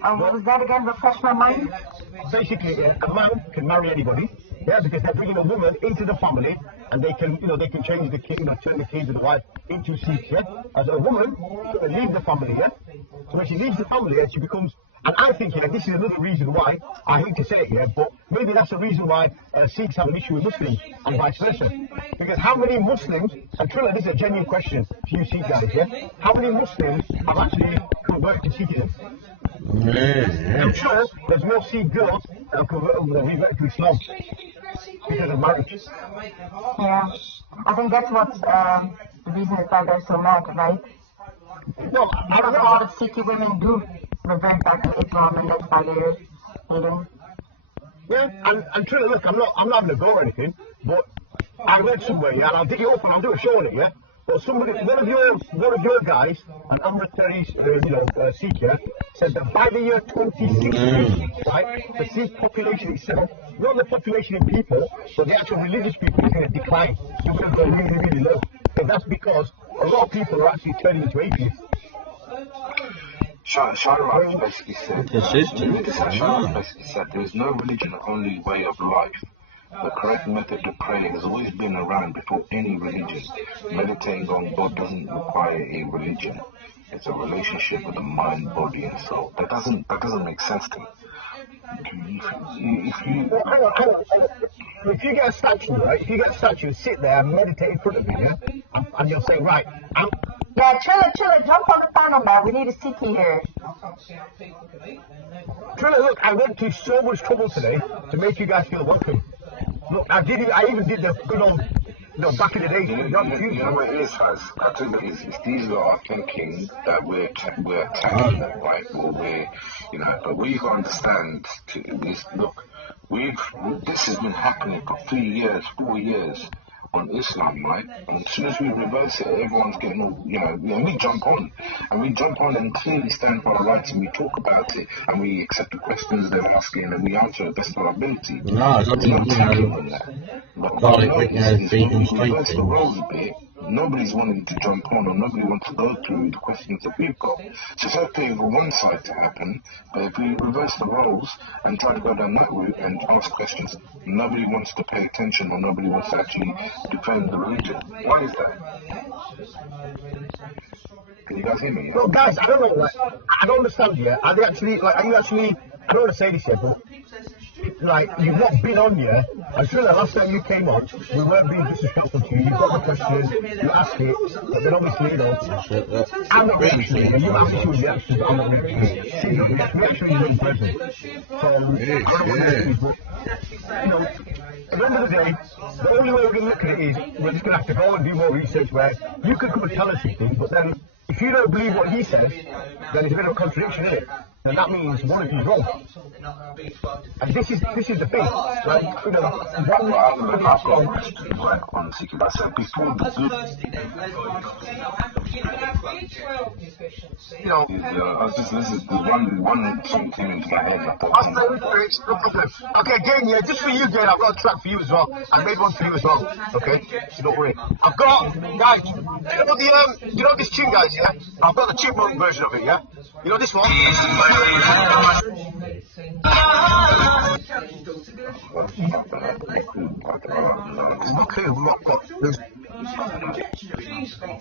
What was that again? Refresh my mind. Basically, a man can marry anybody, yeah, because they're bringing a woman into the family, and they can, they can change the king, turn the king and the wife into Sikhs, yeah. As a woman, she can leave the family, yeah. So when she leaves the family, she becomes. And I think, this is another reason why, I hate to say it here, but maybe that's the reason why Sikhs have an issue with Muslims and vice versa. Because how many Muslims, and truly this is a genuine question to you Sikh guys, yeah? How many Muslims have actually converted to Sikhism? I'm sure there's no Sikh girls that have revert to Islam because of marriage. Yeah, I think that's what's the reason is why they're so mad, right? No, I don't know. A lot of Sikh women do revert back to Islam, and that's why they're hating. Yeah, and truly, look, I'm not having a go or anything, but I read somewhere, and I'll dig it up and I'll do a show on it, yeah. But one of your guys, an Amritari's, Sikh, said that by the year 2060, right, the Sikh population itself, not the population in people, but the actual religious people is going to decline. It's going to go really, really low. And that's because a lot of people are actually turning into atheists. Shara basically said there is no religion, only way of life. The correct method of praying has always been around before any religion. Meditating on God doesn't require a religion. It's a relationship with the mind, body, and soul. That doesn't make sense to me. If you get a statue, right? If you get a statue, sit there and meditate in front of you, yeah? And you'll say, right, yeah, chill it, jump on the panel, man. We need a Sikh here. Trilla, look, I went to so much trouble today to make you guys feel welcome. Look, I even did the good old, back in the day. You know what it is, Faz? I think it's these lot are thinking that we're attacking them, right? Or but we can understand is, look, this has been happening for 3 years, 4 years on Islam, right? And as soon as we reverse it, everyone's getting all, we jump on. And we jump on and clearly stand for our rights, and we talk about it, and we accept the questions they're asking, and we answer the best of our ability. No, it's Nobody's wanting to jump on, or nobody wants to go through the questions that we've got. So it's okay for one side to happen, but if we reverse the roles and try to go down that route and ask questions, nobody wants to pay attention, or nobody wants to actually defend the religion. Why is that? Can you guys hear me? No, guys, I don't know, I don't understand you. Are you actually, I don't want to say this yet, but you've not been on yet. I'm sure the last time you came on, we weren't being disrespectful to you. You got the question, you asked it, but then obviously, I'm not reacting, and you asked it with reactions, but I'm not reacting. She's not reacting. Reaction is in present. So, I don't want to at the end of the day, the only way we're going to look at it is we're just going to have to go and do more research where you could come and tell us something, but then if you don't believe what he says, then it's a bit of a contradiction, isn't it? And that means one of you's wrong. And this is the thing. I've got a question on the Sikh. I said before the this is the one thing to get ahead. No problem. Okay, again, just for you, Jane, I've got a track for you as well. I made one for you as well. Okay? So don't worry. I've got, guys, you know this tune, guys, yeah? I've got the chipmunk version of it, yeah? You know this one?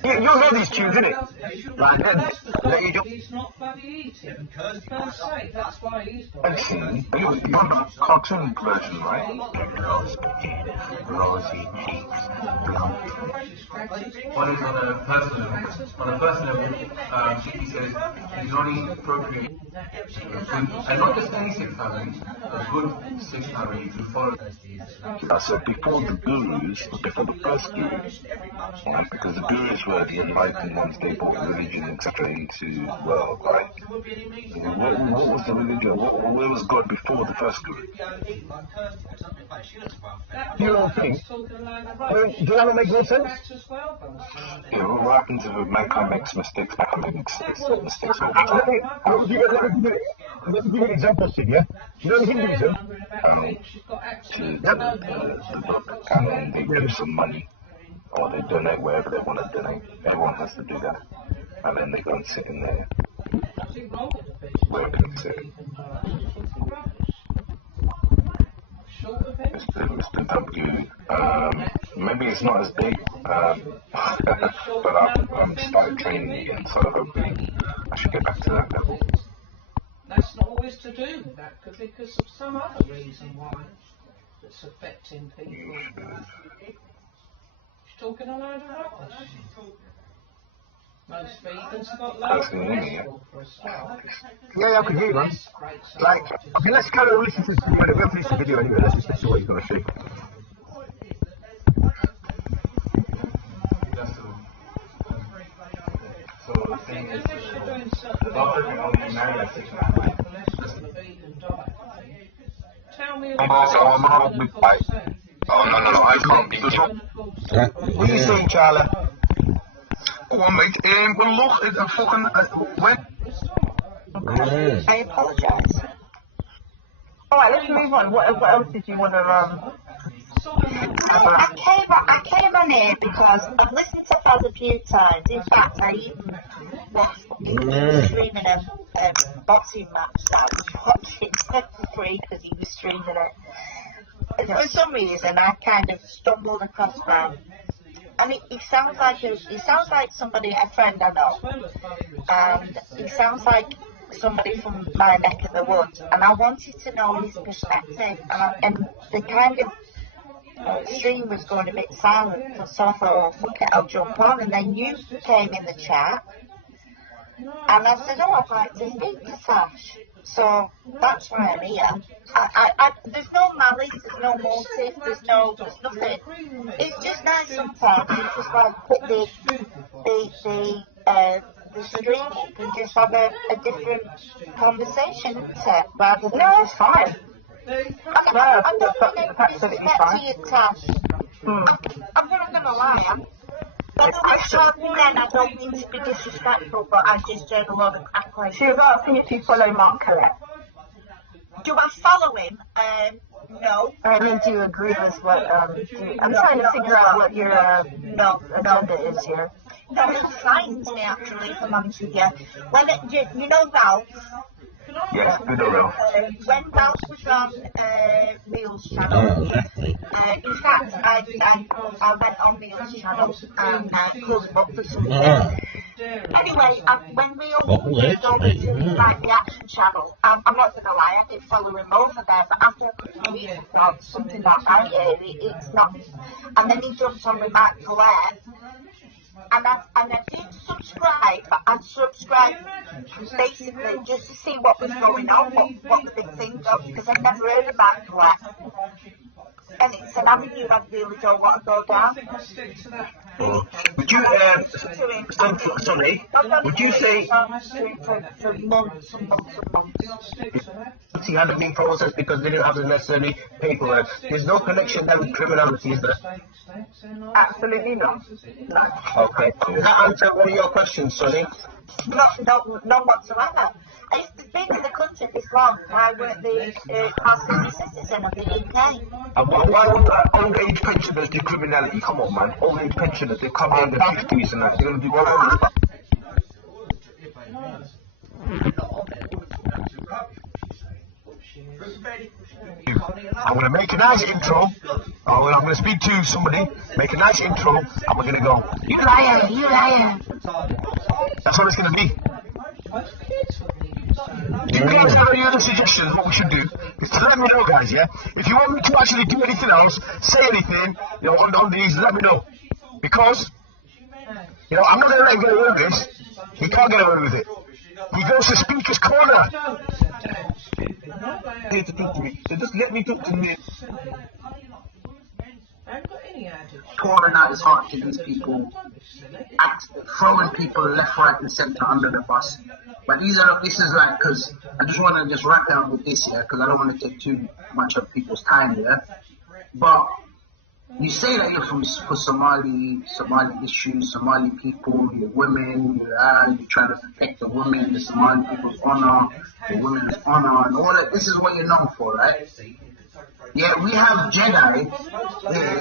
You know these tunes, innit? Cartoon version, right? On a personal level, he says it's only appropriate, and not just any Sikh family, a good Sikh family to follow. I said before the first guru, right? Because the gurus were the enlightened ones, they brought religion, etc. into the world, right? What was the religion? Where was God before the first guru? You don't think? Does that make no sense? Yeah, what happens if mankind makes mistakes? Mankind makes mistakes. Let me give you an example, Sid, yeah? You know the Hinduism? And they give some money, or they donate wherever they want to donate. Everyone has to do that. And then they go and sit in there. Where can they sit? Maybe it's not as big, but I've started training again, so hopefully I should get back to that level. That's not always to do with that, because of some other reason why it's affecting people. She's talking a load of rubbish. Most vegans have got loads of cholesterol for a start. Yeah, I can hear you, man. Like, I mean, let's kind of listen to this video. We haven't finished the video anyway. Let's just listen to what he's going to say. So the thing is, the doctor can only marry like 6 months. Tell me I'm not a big fight. Oh, no, I don't think so. What are you saying, Charlie? Gewoon, ik ben los, ik heb fucking, I apologise. Alright, let's move on. What else did you want to, I came on here because I've listened to Faz a few times. In fact, I even was streaming a boxing match that was watching for free because he was streaming it. And for some reason, I kind of stumbled across that. And he sounds like somebody, a friend I know, and he sounds like somebody from my neck of the woods. And I wanted to know his perspective, and the kind of stream was going a bit silent, so I thought, oh, fuck it, I'll jump on. And then you came in the chat, and I said, oh, I'd like to speak to Sash. So that's why I'm here. There's no malice, there's no motive, there's nothing. It's just nice sometimes. It's just like put the stream up and just have a different conversation, rather than just fine. I don't want any disrespect to your task. I'm not gonna lie. I don't mean to be disrespectful, but I just heard a lot of accolades. she was asking if you follow Mark Collette. Do I follow him? No. I mean, do you agree with what, I'm trying to figure out what your, agenda is here. That is fine to me, actually, if I'm honest with you. When you know Ralph? Yes, good old. When Ralph was on Neil's channel, in fact, I went on Neil's channel and closed up for something. Anyway, when Neil moved over to the reaction channel, I'm not going to lie, I did follow him over there, but after a couple of something that I hear, it's not. And then he jumps on with Mark Collette. And I did subscribe, but I subscribed basically just to see what was going on, what the big thing was, because I've never heard of that Collette. And it's an avenue I really don't want to go down. Would you, sorry, would you say for months and months and months? he hadn't been processed because they didn't have the necessary paperwork? There's no connection there with criminality, is there? Absolutely not. No. Okay. Does that answer one of your questions, Sonny? None whatsoever. If they've been in the country this long, why weren't they passed as a citizen of the UK? And why would old age pensioners do criminality? Come on, man. Old age pensioners, they come in the 50s and they're going to do what? I'm going to make a nice intro. I'm going to speak to somebody, make a nice intro, and we're going to go, you liar, you liar. That's what it's going to be. If you guys have any other suggestions what we should do, just let me know, guys, yeah? If you want me to actually do anything else, say anything, on these, let me know. Because, I'm not going to let him get away with this. He can't get away with it. He goes to Speaker's Corner. To talk to me. So just let me talk to me. Pouring out his heart to these people, throwing people left, right, and centre under the bus. But this is like, because I just want to just wrap down with this here, because I don't want to take too much of people's time here. But you say that you're for Somali issues, Somali people, you're women, you're trying to protect the women, the Somali people's honor, the women's honor, and all that. This is what you're known for, right? Yeah, we have Jedi,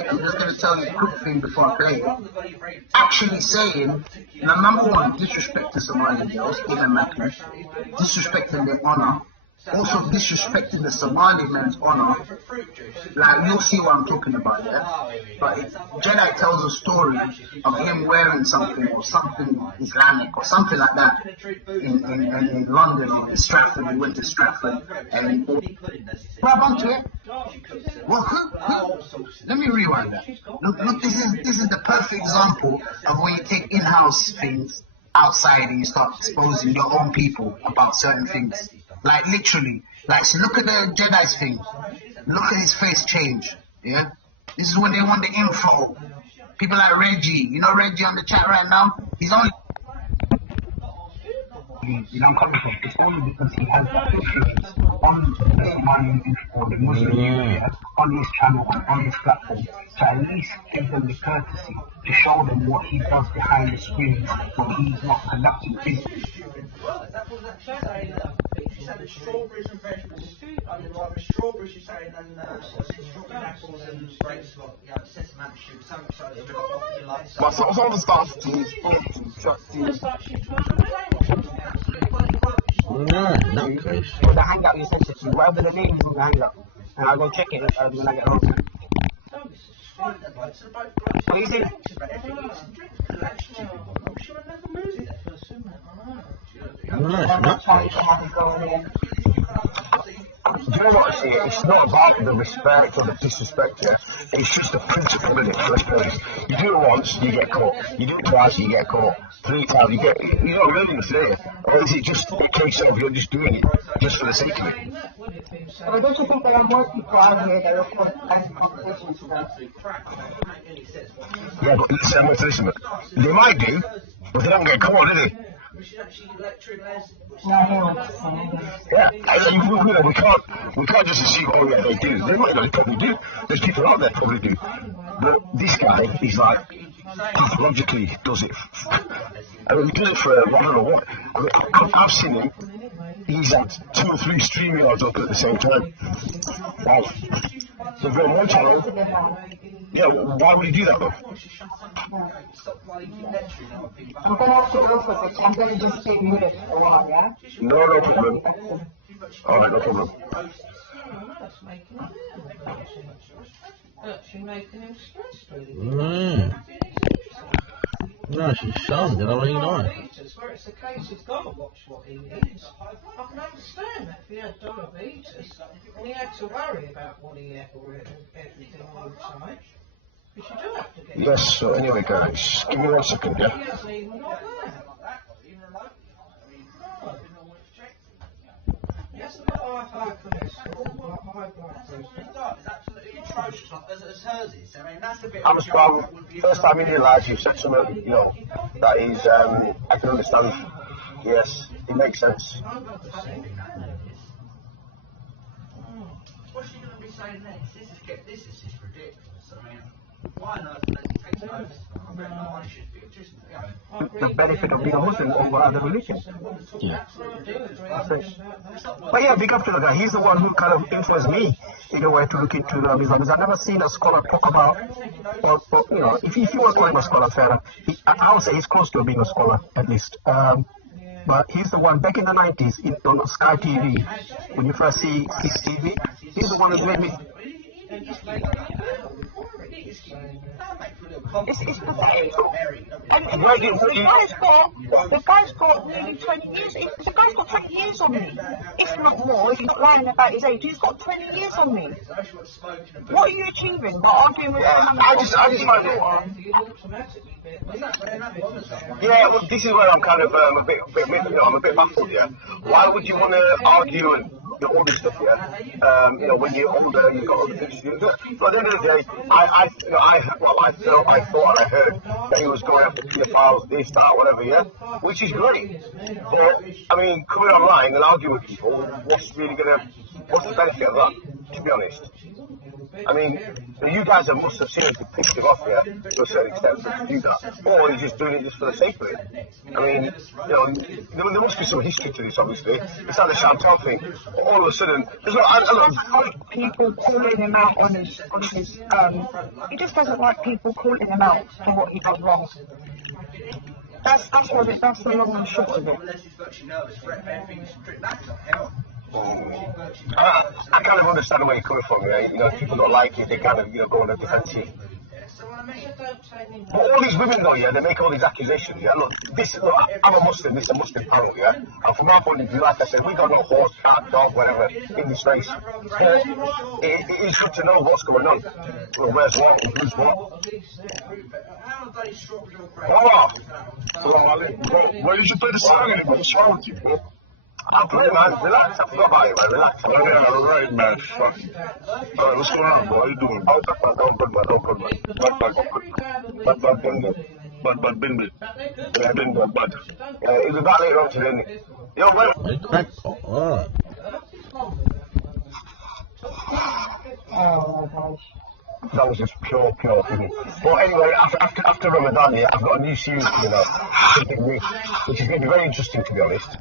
I'm just going to tell you a quick thing before I play it, actually saying, number one, disrespect to Somali girls, give them disrespecting their honor, also disrespecting the Somaliman's honor. Like, you'll see what I'm talking about, yeah? But Jedi tells a story of him wearing something or something Islamic or something like that in London or in Stratford. He went to Stratford and grab onto it. Well, let me rewind that. Look, this is the perfect example of when you take in-house things outside and you start exposing your own people about certain things. Like, literally. Like, so look at the Jedi's thing. Look at his face change. Yeah? This is when they want the info. People like Reggie. You know Reggie on the chat right now? He's only... You know, I'm coming from. It's only because he has influence on the Somali or the Muslim media on his channel and on his platform to at least give them the courtesy to show them what he does behind the screen when he's not conducting business. She said strawberries and vegetables. I mean, like strawberries, she's saying, and apples and grapes, sesame shoot, so like. But some of the stuff to his No. The hangout you sent it to, whatever the name is in the hangout. And I'll go check it when I get home. Please. Do you know what? See, it's not about the respect or the disrespect here. It's just the principle of it, first place. You do it once, you get caught. You do it twice, you get caught. 3 times, you're not learning the thing. Or is it just a case of you're just doing it just for the sake of it? Well, don't you think there are more people out here that are having conversations about it? Yeah, but listen, they might do, but they don't get caught, do they? Yeah, we can't just assume they do. They might not probably do. There's people out there probably do. But this guy is like pathologically does it. I mean, he does it for I don't know what. I mean, I've seen him. He's had 2 or 3 streaming odds up at the same time. Wow. So if you're on one channel, yeah, why would he do that though? I'm going to have to go for this. I'm going to just stay muted for a while, yeah? No problem. Alright, no problem. No, she's showing it, I don't know. Where it's the case, he's got to watch what he eats. I can understand that if he had diabetes and he had to worry about what he ate or everything all the time. Because you do have to get. Yes, so anyway, guys, give me 1 second, yeah? He hasn't even got that. He hasn't got high cholesterol, high blood pressure. It's absolutely atrocious, as hers is. I mean, that's a bit. I'm strong. First time in your life, you've said something, you know, that is, I can understand. Yes, it makes sense. What's she going to be saying next? This is just ridiculous. I mean, why on earth does he take over? I don't know. I should be just, The benefit of being a Muslim over other religions. Yeah. But yeah, big up to the guy. He's the one who kind of influenced me in a way to look into Islam. I've never seen a scholar talk about, you know, if you want to call him a scholar, fair enough. I would say he's close to being a scholar, at least. But he's the one, back in the 90s, on Sky TV, when you first see TV, he's the one who made me... It's pathetic. And the guy's got nearly 20 years. The guy's got 20 years on me. If not more, if he's lying about his age, he's got 20 years on me. What are you achieving by arguing with him? I just find it. Yeah, well, this is where I'm kind of I'm a bit baffled here. Why would you want to argue and all this stuff here? You know, when you're older, you've got other things to do. But at the end of the day, I thought I heard that he was going after pedophiles, this, that, whatever, yeah, which is great. But I mean, coming online and arguing with people, what's the benefit of that? To be honest. I mean, you guys must have seriously pissed him off here to a certain extent to do that. Or he's just doing it just for the sake of it. I mean, you know, there must be some history to this, obviously. It's like the Chantal thing. All of a sudden, there's like people calling him out on his he just doesn't like people calling him out for what he done wrong. That's the long and short of it. unless he's virtually nervous for everything, that's not hell. I kind of understand where you're coming from, right? You know, if people don't like it, they kind of, go on the defensive. But all these women though, yeah, they make all these accusations, yeah. Look, I'm a Muslim, this is a Muslim family, yeah. And from our point of view, like I said, we got no horse, cat, dog, whatever, in this race. It is good to know what's going on. Where's what, and who's what. Why did you play the song anymore? What's wrong with you, bro? I'll play, man. Relax. I forgot about it, man. Relax. Alright, man. Fuck. Alright, what's going on, bro? How you doing? Oh, good, man. Bad, bing. Yeah, bing, bad. It'll be back later on today, innit? Yo, man. Alright. Oh my gosh. That was just pure thing. But anyway, after Ramadan, yeah, I've got a new series coming out, which is going to be very interesting, to be honest.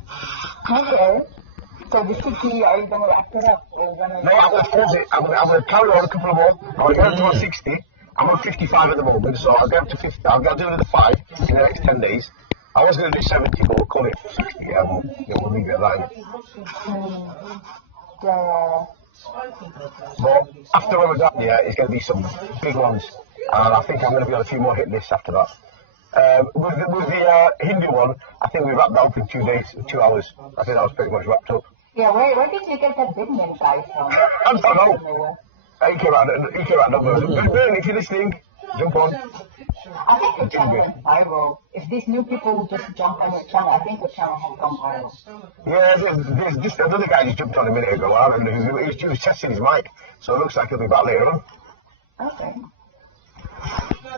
Okay. So the 60, are you going to wrap it up? No, I'm going to pause it. I'm going to carry on a couple of more. I'm going to get up to 60. I'm on 55 at the moment, so I'll get up to 50. I'll do another 5 in the next 10 days. I was going to do 70, but we'll call it 60. Yeah, we'll leave it at that. But after Ramadan, yeah, it's going to be some big ones. And I think I'm going to be on a few more hit lists after that. With the Hindu one, I think we wrapped that up in 2 days, 2 hours. I think that was pretty much wrapped up. Yeah, where did you get that big name guy from? I don't know. He came out of if you're listening, jump on. I think the channel went viral. If these new people just jump on your channel, I think the channel has gone viral. Yeah, there's just another guy just jumped on a minute ago. I don't know, he was testing his mic, so it looks like he'll be back later on. Okay.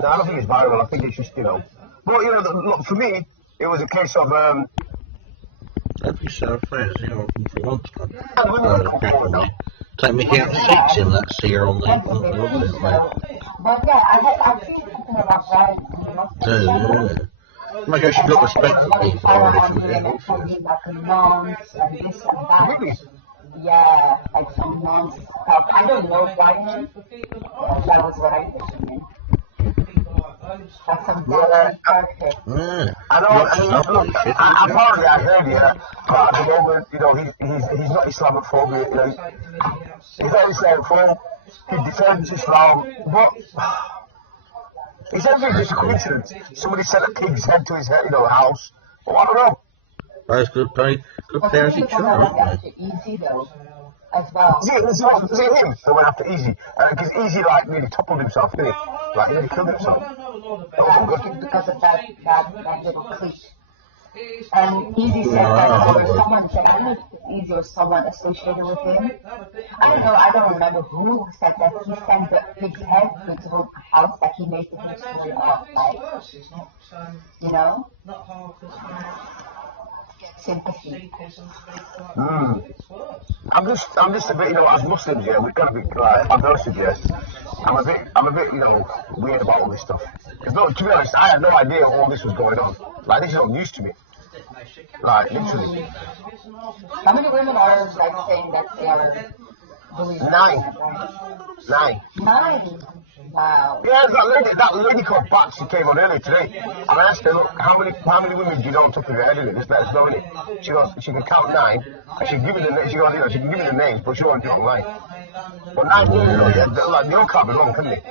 No, I don't think it's viral. I think it's just, But, look, for me, it was a case of, That'd be so fresh, for once. Take me out 6 in that seer on the But yeah, I've seen something about that. Maybe I should look respect for people already from there also. Like nuns and this and that. Yeah, like some nuns. I don't know why. That was what I did. That's some perfect. I know, apparently I heard, but at the moment, he's not Islamophobic, he's not Islamophobic, he defends Islam, but it's actually just a coincidence. Somebody sent a pig's head to his house, well, I don't know. That's good parenting, sure. Easy though, as well. Is it him that went after Easy? Because Easy, nearly toppled himself, didn't he? Nearly killed himself. Because of that little clique. And Easy said that there was someone, I don't know if Easy was someone associated with him. I don't know, I don't remember who said that he sent the pig's head to his house that he made the sympathy. I'm just a bit, as Muslims, we've got to be, I'm honest with you, I'm a bit, weird about all this stuff. Because, to be honest, I had no idea all this was going on. This is all news to me. Literally. How many women are, saying that they are believers? 9. Wow. Yeah, that lady called Bats who came on earlier today. I asked her, look, how many women do you know on top of your head in it? Just let us know, innit? She goes, she can count 9, and she can give me the names, but she won't do it mine. But 9 women, they all can't be wrong, can they?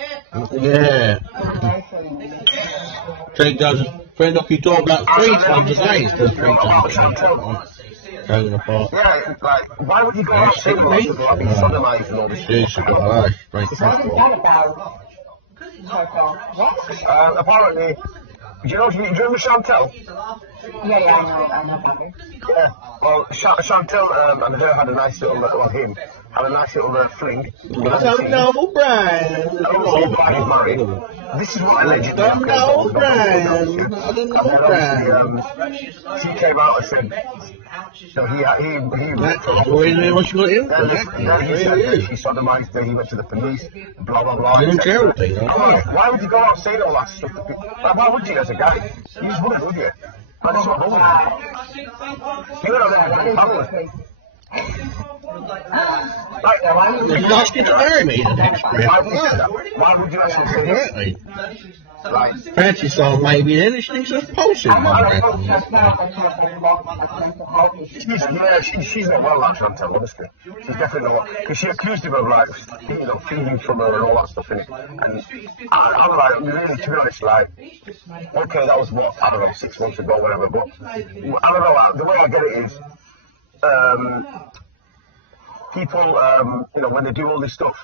Yeah. Jake does friend off your door about 3 times a day. He does 3 times a day. Going apart. Yeah, why would you go out saying sodomized and all this shit? Apparently, do you remember Chantel? Yeah, I know. Yeah, well, Chantel and her had a nice little, had a nice little fling. I don't know, Brian. This is what allegedly happened. I don't know, Brian. She came out and said, so he what you got in for that? He sodomized her, he went to the police, blah, blah, blah. Charity, why would you go out and say all that stuff to people? Why would you as a guy? You just wouldn't, would you? That's not bullying. You're not there, public. Did you ask you to marry me the next year? Why would you actually say that? Like, Fancy song maybe then, she thinks it's pulsing. She's not well, like Chantal, honestly. She's definitely not. Because she accused him of, like, feeding from her and all that stuff, innit? And I'm like, really, to be honest, like, okay, that was what, I don't know, 6 months ago, whatever, but I don't know, the way I get it is, people, when they do all this stuff,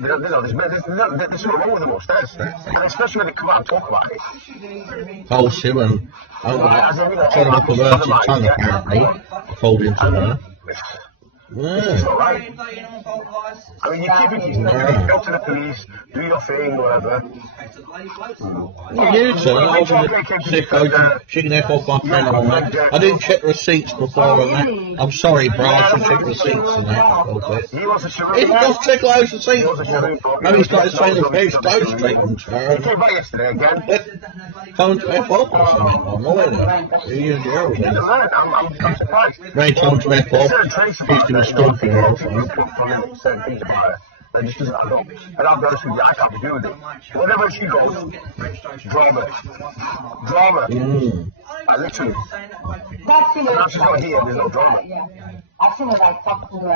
there's something wrong with them upstairs, and especially when they come out and talk about it. Pulsing and turning up a virgin tongue apparently, according to her. Yeah. I mean, you keep it easy. Go to the police, do your thing, whatever. Well, you too. I was a bit sicko, checking F off my friend on that. I didn't check receipts before and that. I'm sorry, bro, I should check receipts and that a little bit. He didn't just check those receipts before. Now he started saying the best those treatments, bro. He came back yesterday again. Coming to F off or something, I'm not in there. He used the everything. I'm surprised. They ain't coming to F off, he's going to stop you or something. Certain things about her. And just doesn't add up. And I'll be honest with you, I can't be doing it. Whenever she goes, drama. Drama. Literally. Now she's not here, there's no drama. As soon as I talk to her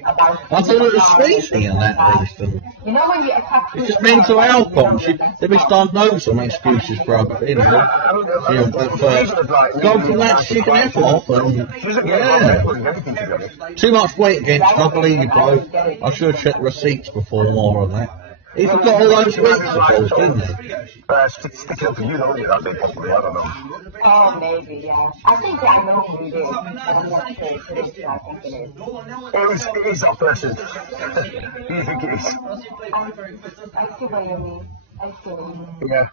about... I thought it was speaking in that Winston. You know when you attack... It's just mental health problems. They've been starting to know some excuses for other things. But first, gone from that she can F off and... Yeah. Too much weight against her, I believe you, bro. I should have checked receipts before more on that. He forgot all those weeks, of course, didn't he? Sticking up for you, don't you? I think possibly, I don't know. Oh, maybe, yeah. I think I know who it is, but I'm not sure if it is. I think it is. It is that person. Who do you think it is? I see what you mean. I see what you mean. Yeah.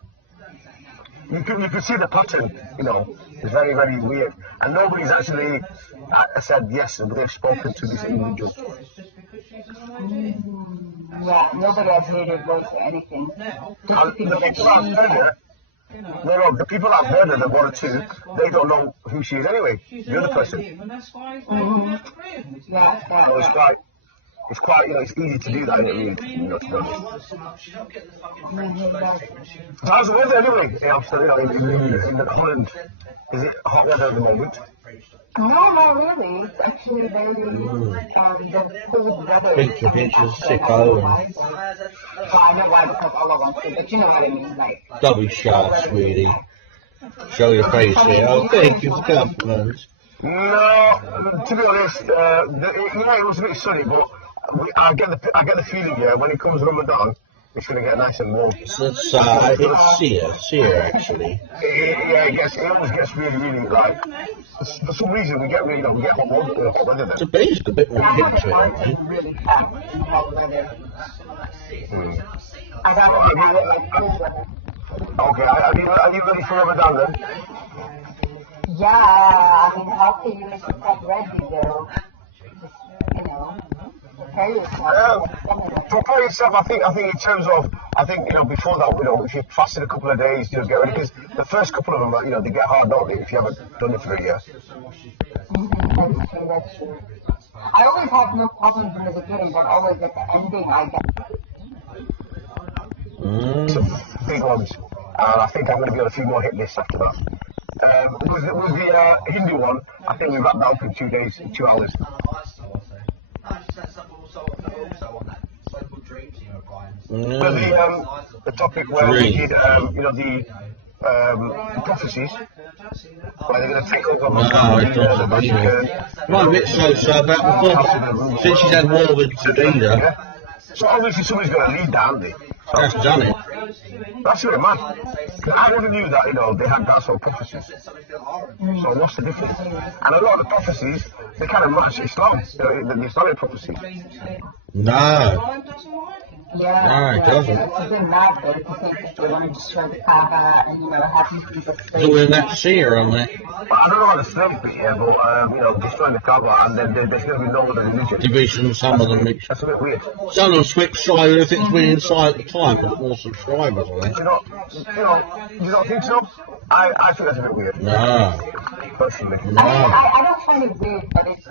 You can see the pattern, it's very, very weird. And nobody's actually said yes, and they've spoken to this individual. Yeah, nobody has made a voice or anything. The people I've heard her, the people I've heard her, the one or two, they don't know who she is anyway. The other person. Yeah, So it's quite, it's easy to do that, isn't it, really, to be honest. So how's the weather anyway? In Holland, is it hot weather at the moment? No, not really. It's actually very cold weather. Pictures, sicko. I know why, because all of them say, but you know what I mean, like... Don't be sharp, sweetie. Show your face here. Oh, thank you for compliments. No, to be honest, it was a bit sunny, but I get the feeling here when it comes Ramadan, it's going to get nice and warm. It's Siyaa actually. Yeah, it always gets really, really like. For some reason, we get hot weather there. It's a bit more picture, I think. Okay, are you ready for Ramadan then? Yeah, I mean, how can you make yourself ready, though? Prepare yourself. Prepare yourself. I think in terms of, before that, if you fasted a couple of days, get ready, because the first couple of them, they get hard, don't they, if you haven't done it for a year. That's true. I always have no problems in the beginning, but always at the ending, I get some big ones. I think I'm going to be on a few more hit lists after that. With the Hindu one, I think we wrapped up in 2 days, 2 hours. The topic where we did, the prophecies, where they're going to take over Right, a bit so about the prophecy. Since she's had war with Jedi. So obviously somebody's going to lead that, haven't they? That's done it. That's really mad. I never knew that, they had that sort of prophecies. So what's the difference? And a lot of the prophecies, they kind of match Islam, the Islamic prophecies. No. Yeah, no, it doesn't. It's a bit mad that if you think that they want to destroy the Kaaba and, have these people say... So we're in that seer on that. I don't know how the Islamic bit here, but, destroying the Kaaba and then there's going to be no other religion. Division, some of them mix. That's a bit weird. Some of them switch side if it's been inside at the time, but more subscribers on it. You don't think so? I think that's a bit weird. No. personally. I don't find it weird, but it is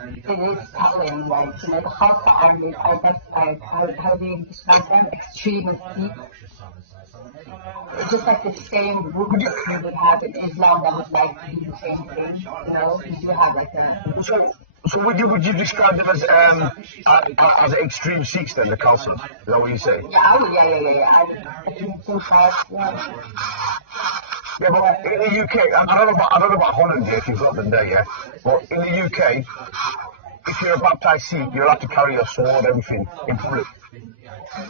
happening. Like, you know, the Hausa army, how do you describe them? Extremist people. It's just like the same group that we would have in Islam that would like do the same thing. You know, you do have like a. So would you describe them as an extreme Sikhs then, the council? Is that what you say? Yeah. I think so far. Yeah, but in the UK, I don't know about Holland here, if you've got them there yet, but in the UK, if you're a baptized Sikh, you're allowed to carry your sword, everything, in public.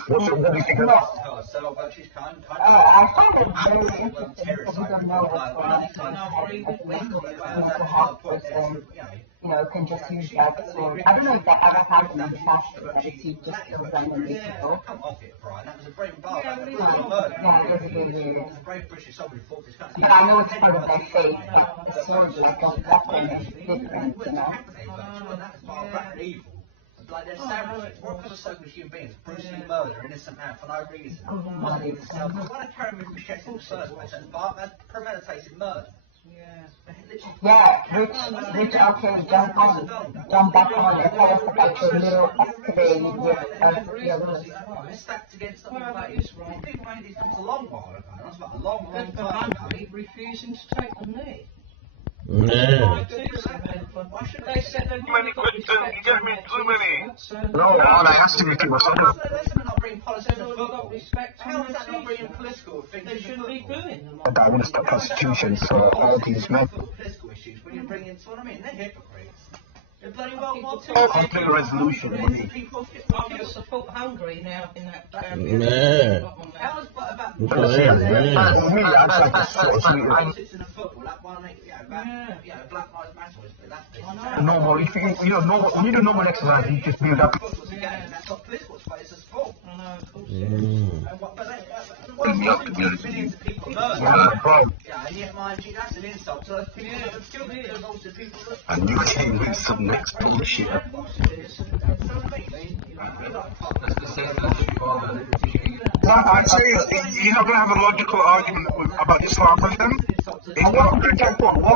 What do you think of that? I find it very interesting because we don't know what's going on. You know, can just use that sword. I don't know if that ever happened in the past, but if you just kill them and they can go. Yeah, it was a bit weird. But I know it's part of their faith, but the sword is like a weapon is different, you know. Like they're savages. What kind of selfish human beings brutally murder an innocent man for no reason? They want to carry him with machete in the first place, and that's premeditated murder. Yeah, which okay, jump back on and tell us about your little excavated with It's stacked against something like this. People made these things a long while ago. That's about a long time ago. Refusing to take the knee. Yeah. Why should they set their Too many questions, you get me too many. No, I asked him if he was on. They're not bringing politics into got respect? How is that not bringing political things They shouldn't be doing them. I want to stop prostitution for all these men. political issues when you bring into what I mean? They're hypocrites. They're bloody World War II. All complete resolution, buddy. People I'm going to support Hungary now in that. Yeah. How is about Me, I don't like politics in the football? That one, Black Lives Matter. normal. If you know, normal, when you do normal exercise, you just build up. That's not political, it's a sport. I know, of course. Billions of people murdered. Yeah, right. Yeah, and yet, mind you, that's an insult to those people that have killed those people. And you came with some next bullshit. I'd say you're not going to have a logical argument about Islam with them. Why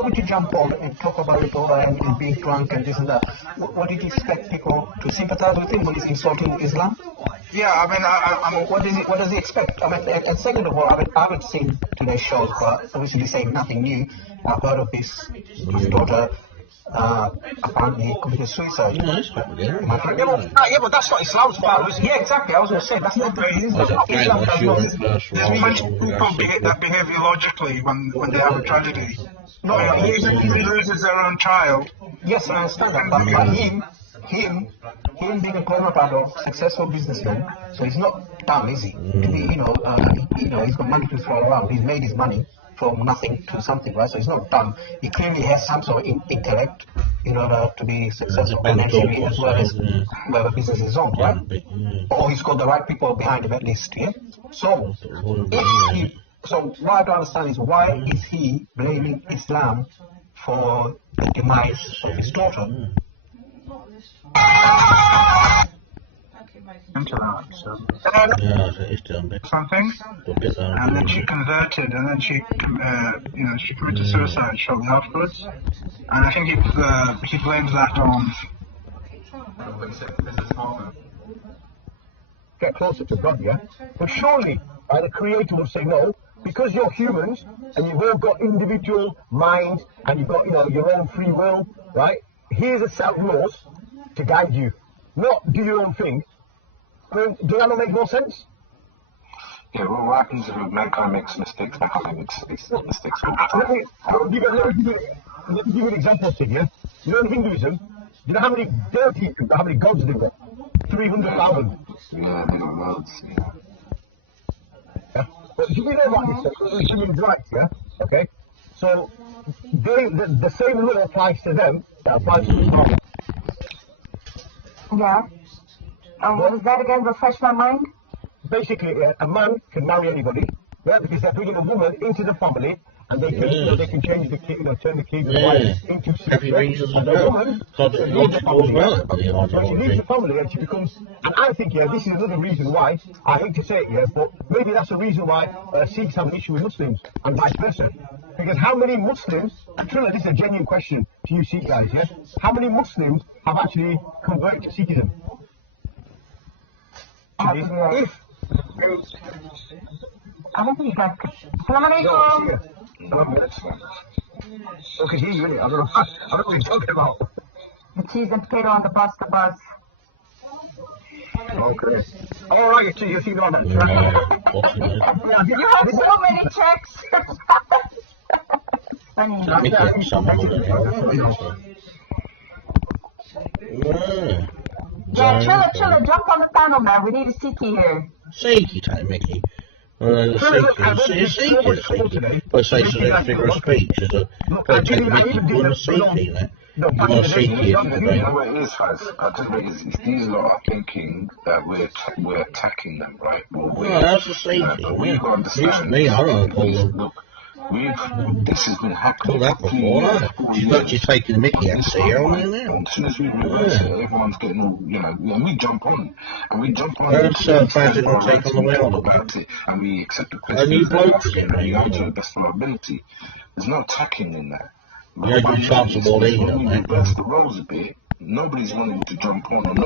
would you jump on and talk about it all and being drunk and this and that? What did you expect people to sympathize with him when he's insulting Islam? Yeah, I mean, What does he expect? I mean, and second of all, I haven't seen today's shows, but obviously you're saying nothing new. I've heard of his daughter apparently committed suicide. Yeah, that's quite good. Yeah, but that's not Islam's fault, is it? Yeah, exactly. I was going to say that's not the reason. there's many people that behave illogically when they have a tragedy. No, he loses their own child. Yes, I understand that, but him being a clever father, successful businessman, so he's not dumb, is he? To be, he's got money to throw around. He's made his money from nothing to something, right? So he's not dumb. He clearly has some sort of intellect in order to be successful financially as well as whatever business is on, right? Or he's got the right people behind him at least, yeah? So what I don't understand is why is he blaming Islam for the demise of his daughter? Into that, so. Yeah, it's done. Something, and then she converted, and then she committed suicide shortly afterwards. And I think he blames that on. Get closer to God, yeah? But surely, the Creator will say no, because you're humans, and you've all got individual mind, and you've got, your own free will, right? Here's a set of laws to guide you. Not do your own thing. I mean, does that not make more sense? Yeah, well, what happens if mankind makes mistakes? Mankind makes mistakes. Let me give you an example, yeah? You know in Hinduism, you know how many gods they've got? 300,000. Yeah, they got loads. Yeah? But do you know about this human rights, yeah? Okay? So, the same law applies to them that applies to Islam. Yeah. What was that again? Refresh my mind? Basically, a man can marry anybody, right? Because they're bringing a woman into the family, and they can change the king, turn the king into Happy reasons as the well. woman, So the logical as well. when she leaves the family, and she becomes. And I think, this is another reason why. I hate to say it, but maybe that's the reason why Sikhs have an issue with Muslims, and vice versa. Because how many Muslims, truly this is a genuine question to you Sikh guys, yeah? How many Muslims have actually converted to Sikhism? If I don't think you guys could. Assalamualaikum. Okay, he's really, I don't know what you're talking about. The cheese and potato on the bus, Okay. Alright, you see on that. You have so many checks. Funny. Let me get some of them. Yeah, Chilla, jump on the panel, man. We need a Sikhi here. Sikhi type, Mickey. Sikhi. But say it's a figure of speech. But take Mickey doing a Sikhi there. You want a Sikhi You know what it is, guys? I tell you, it's these lot are thinking that we're attacking them, right? Well, that's a Sikhi. We've got to understand. Me, I don't call them. Look, this has been happening. Called that before. She's actually taking the Mickey out. See her on there now. As soon as we realize that everyone's getting all, and we jump on. And we jump on. Don't Fazit will take on the way on it. And we accept the question. And you blokes, you to the best of our ability. There's no attacking in that. You had your chance of all eating, when we reverse the roles a bit, nobody's wanting to jump on.